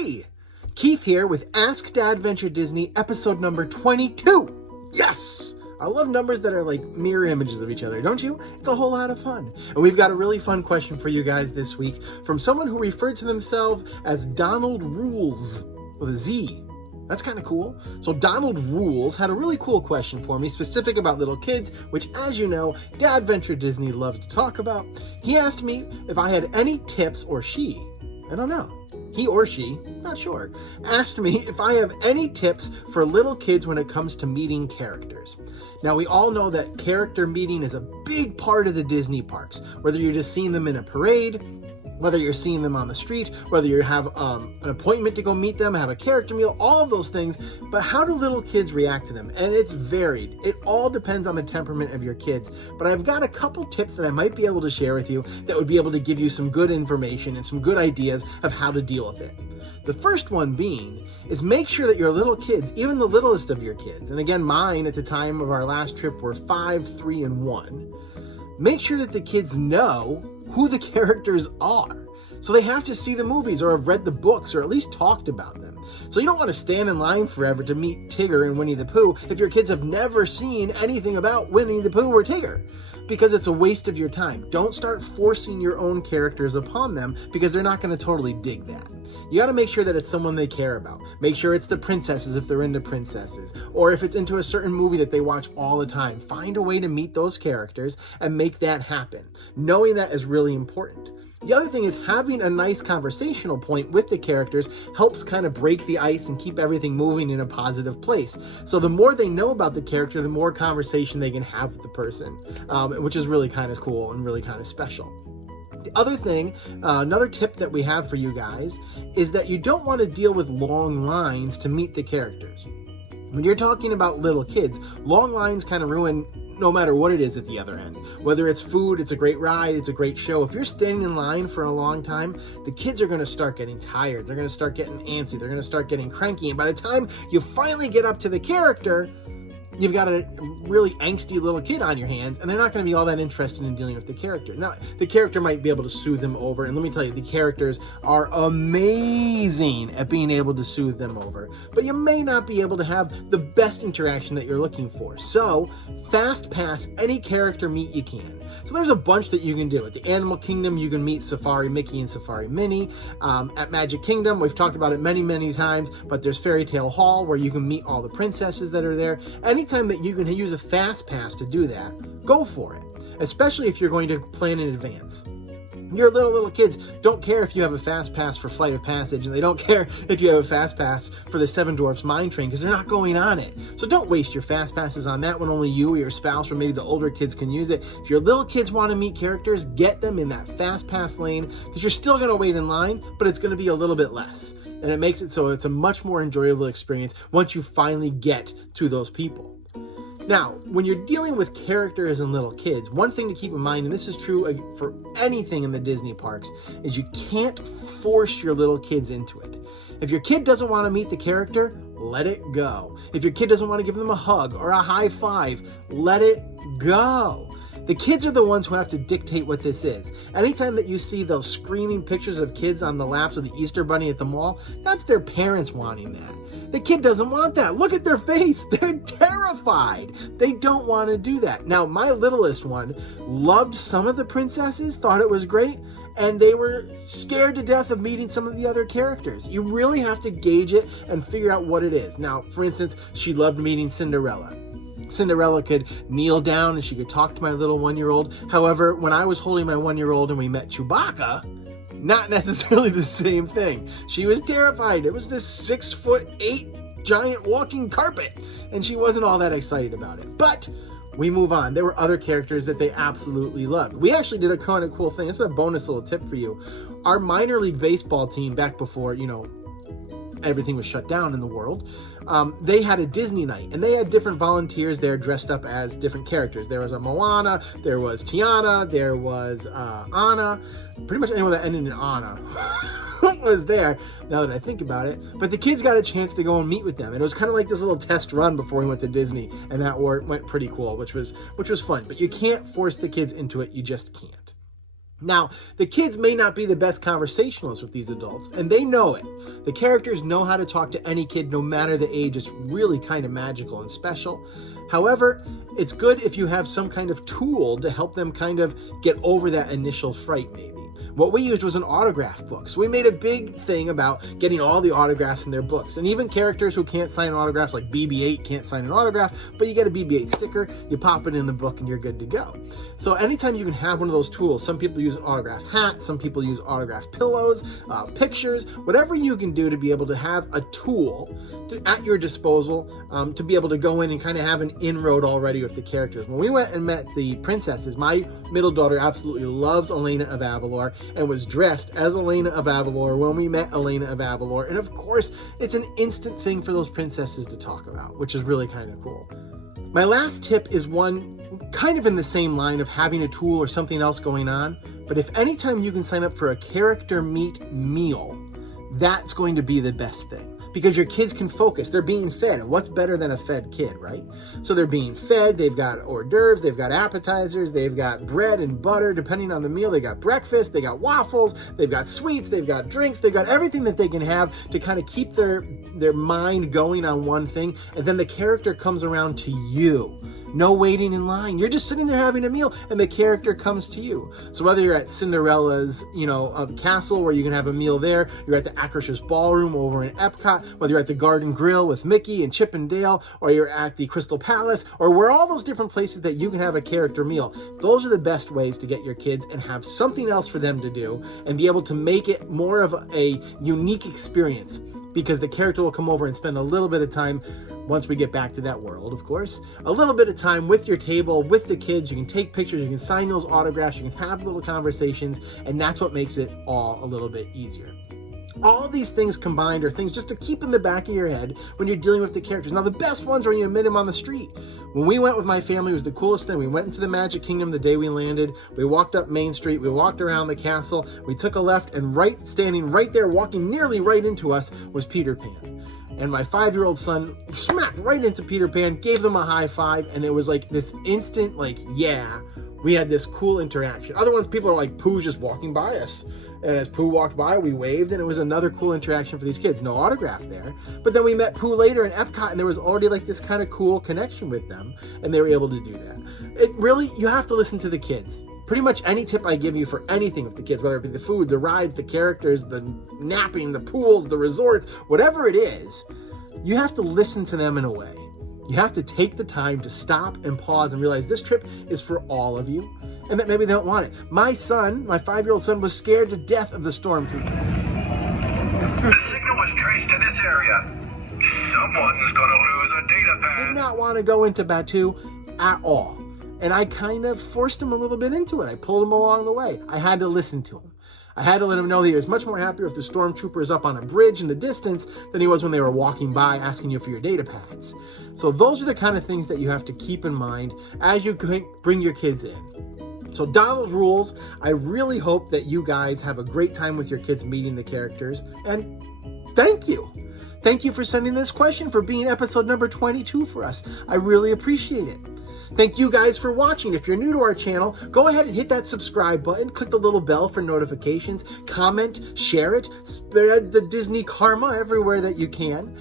Hey! Keith here with Ask Dadventure Disney, episode number 22. Yes! I love numbers that are like mirror images of each other, don't you? It's a whole lot of fun. And we've got a really fun question for you guys this week from someone who referred to themselves as DonaldRulez with a Z. That's kind of cool. So DonaldRulez had a really cool question for me, specific about little kids, which, as you know, DADventure Disney loves to talk about. He asked me if I had any tips, or she, I don't know, he or she, not sure, asked me if I have any tips for little kids when it comes to meeting characters. Now, we all know that character meeting is a big part of the Disney parks, whether you're just seeing them in a parade, whether you're seeing them on the street, whether you have an appointment to go meet them, have a character meal, all of those things. But how do little kids react to them? And it's varied. It all depends on the temperament of your kids. But I've got a couple tips that I might be able to share with you that would be able to give you some good information and some good ideas of how to deal with it. The first one being is make sure that your little kids, even the littlest of your kids, and again, mine at the time of our last trip were 5, 3, and 1, make sure that the kids know who the characters are. So they have to see the movies or have read the books or at least talked about them. So you don't want to stand in line forever to meet Tigger and Winnie the Pooh if your kids have never seen anything about Winnie the Pooh or Tigger, because it's a waste of your time. Don't start forcing your own characters upon them because they're not going to totally dig that. You got to make sure that it's someone they care about. Make sure it's the princesses if they're into princesses, or if it's into a certain movie that they watch all the time. Find a way to meet those characters and make that happen. Knowing that is really important. The other thing is having a nice conversational point with the characters helps kind of break the ice and keep everything moving in a positive place. So the more they know about the character, the more conversation they can have with the person, which is really kind of cool and really kind of special. The other thing, another tip that we have for you guys is that you don't want to deal with long lines to meet the characters. When you're talking about little kids, long lines kind of ruin no matter what it is at the other end. Whether it's food, it's a great ride, it's a great show. If you're standing in line for a long time, the kids are going to start getting tired. They're going to start getting antsy. They're going to start getting cranky. And by the time you finally get up to the character, you've got a really angsty little kid on your hands, and they're not going to be all that interested in dealing with the character. Now, the character might be able to soothe them over, and let me tell you, the characters are amazing at being able to soothe them over, but you may not be able to have the best interaction that you're looking for. So, FASTPASS any character meet you can. So there's a bunch that you can do. At the Animal Kingdom, you can meet Safari Mickey and Safari Minnie. At Magic Kingdom, we've talked about it many, many times, but there's Fairy Tale Hall where you can meet all the princesses that are there. Anytime that you can use a FASTPASS to do that, go for it, especially if you're going to plan in advance. Your little kids don't care if you have a FASTPASS for Flight of Passage, and they don't care if you have a FASTPASS for the Seven Dwarfs Mine Train, because they're not going on it. So don't waste your FASTPASSes on that when only you or your spouse or maybe the older kids can use it. If your little kids want to meet characters, get them in that FASTPASS lane, because you're still going to wait in line, but it's going to be a little bit less. And it makes it so it's a much more enjoyable experience once you finally get to those people. Now, when you're dealing with characters and little kids, one thing to keep in mind, and this is true for anything in the Disney parks, is you can't force your little kids into it. If your kid doesn't want to meet the character, let it go. If your kid doesn't want to give them a hug or a high five, let it go. The kids are the ones who have to dictate what this is. Anytime that you see those screaming pictures of kids on the laps of the Easter Bunny at the mall, that's their parents wanting that. The kid doesn't want that. Look at their face. They're terrified. They don't want to do that. Now, my littlest one loved some of the princesses, thought it was great, and they were scared to death of meeting some of the other characters. You really have to gauge it and figure out what it is. Now, for instance, she loved meeting Cinderella. Cinderella could kneel down and she could talk to my little 1-year-old. However, when I was holding my 1-year-old and we met Chewbacca, not necessarily the same thing. She was terrified. It was this 6'8" giant walking carpet, and she wasn't all that excited about it. But we move on. There were other characters that they absolutely loved. We actually did a kind of cool thing. This is a bonus little tip for you. Our minor league baseball team, back before, everything was shut down in the world, they had a Disney night, and they had different volunteers there dressed up as different characters. There was a Moana, there was Tiana, there was Anna, pretty much anyone that ended in Anna was there, now that I think about it. But the kids got a chance to go and meet with them, and it was kind of like this little test run before we went to Disney, and that went pretty cool, which was fun. But you can't force the kids into it, you just can't. Now, the kids may not be the best conversationalists with these adults, and they know it. The characters know how to talk to any kid, no matter the age. It's really kind of magical and special. However, it's good if you have some kind of tool to help them kind of get over that initial fright, maybe. What we used was an autograph book. So we made a big thing about getting all the autographs in their books. And even characters who can't sign autographs, like BB-8 can't sign an autograph, but you get a BB-8 sticker, you pop it in the book, and you're good to go. So anytime you can have one of those tools, some people use an autograph hat, some people use autograph pillows, pictures, whatever you can do to be able to have a tool at your disposal to be able to go in and kind of have an inroad already with the characters. When we went and met the princesses, my middle daughter absolutely loves Elena of Avalor and was dressed as Elena of Avalor when we met Elena of Avalor. And of course, it's an instant thing for those princesses to talk about, which is really kind of cool. My last tip is one kind of in the same line of having a tool or something else going on. But if anytime you can sign up for a character meet meal, that's going to be the best thing. Because your kids can focus. They're being fed. And what's better than a fed kid, right? So they're being fed. They've got hors d'oeuvres. They've got appetizers. They've got bread and butter, depending on the meal. They got breakfast. They got waffles. They've got sweets. They've got drinks. They've got everything that they can have to kind of keep their mind going on one thing. And then the character comes around to you. No waiting in line. You're just sitting there having a meal and the character comes to you. So whether you're at Cinderella's, castle where you can have a meal there, you're at the Akershus Ballroom over in Epcot, whether you're at the Garden Grill with Mickey and Chip and Dale, or you're at the Crystal Palace, or where all those different places that you can have a character meal. Those are the best ways to get your kids and have something else for them to do and be able to make it more of a unique experience. Because the character will come over and spend a little bit of time, once we get back to that world, of course, a little bit of time with your table, with the kids. You can take pictures, you can sign those autographs, you can have little conversations, and that's what makes it all a little bit easier. All these things combined are things just to keep in the back of your head when you're dealing with the characters. Now, the best ones are when you meet them on the street. When we went with my family, it was the coolest thing. We went into the Magic Kingdom the day we landed. We walked up Main Street. We walked around the castle. We took a left, and standing right there, walking nearly right into us, was Peter Pan. And my 5-year-old son smacked right into Peter Pan, gave them a high five, and it was like this instant, we had this cool interaction. Other ones, people are like, Pooh's just walking by us. And as Pooh walked by, we waved, and it was another cool interaction for these kids. No autograph there. But then we met Pooh later in Epcot, and there was already like this kind of cool connection with them, and they were able to do that. You have to listen to the kids. Pretty much any tip I give you for anything with the kids, whether it be the food, the rides, the characters, the napping, the pools, the resorts, whatever it is, you have to listen to them in a way. You have to take the time to stop and pause and realize this trip is for all of you, and that maybe they don't want it. My 5-year-old son, was scared to death of the stormtrooper. The signal was traced to this area. Someone's gonna lose a data pass. Did not want to go into Batuu at all. And I kind of forced him a little bit into it. I pulled him along the way. I had to listen to him. I had to let him know that he was much more happier if the stormtrooper is up on a bridge in the distance than he was when they were walking by asking you for your data pads. So those are the kind of things that you have to keep in mind as you bring your kids in. So DonaldRulez, I really hope that you guys have a great time with your kids meeting the characters. And thank you. Thank you for sending this question, for being episode number 22 for us. I really appreciate it. Thank you guys for watching. If you're new to our channel, go ahead and hit that subscribe button, click the little bell for notifications, comment, share it, spread the Disney karma everywhere that you can.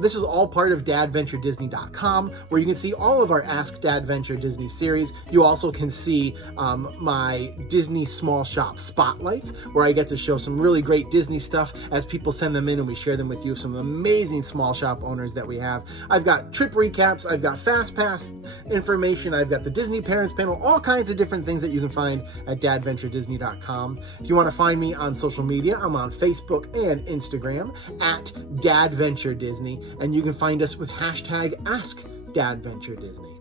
This is all part of DADventureDisney.com, where you can see all of our Ask Dadventure Disney series. You also can see my Disney Small Shop Spotlights, where I get to show some really great Disney stuff as people send them in and we share them with you. Some amazing small shop owners that we have. I've got trip recaps, I've got FastPass information, I've got the Disney Parents Panel, all kinds of different things that you can find at DADventureDisney.com. If you want to find me on social media, I'm on Facebook and Instagram at DADventureDisney. And you can find us with hashtag AskDADventureDisney.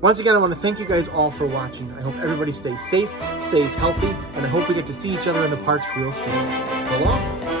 Once again, I want to thank you guys all for watching. I hope everybody stays safe, stays healthy, and I hope we get to see each other in the parks real soon. So long.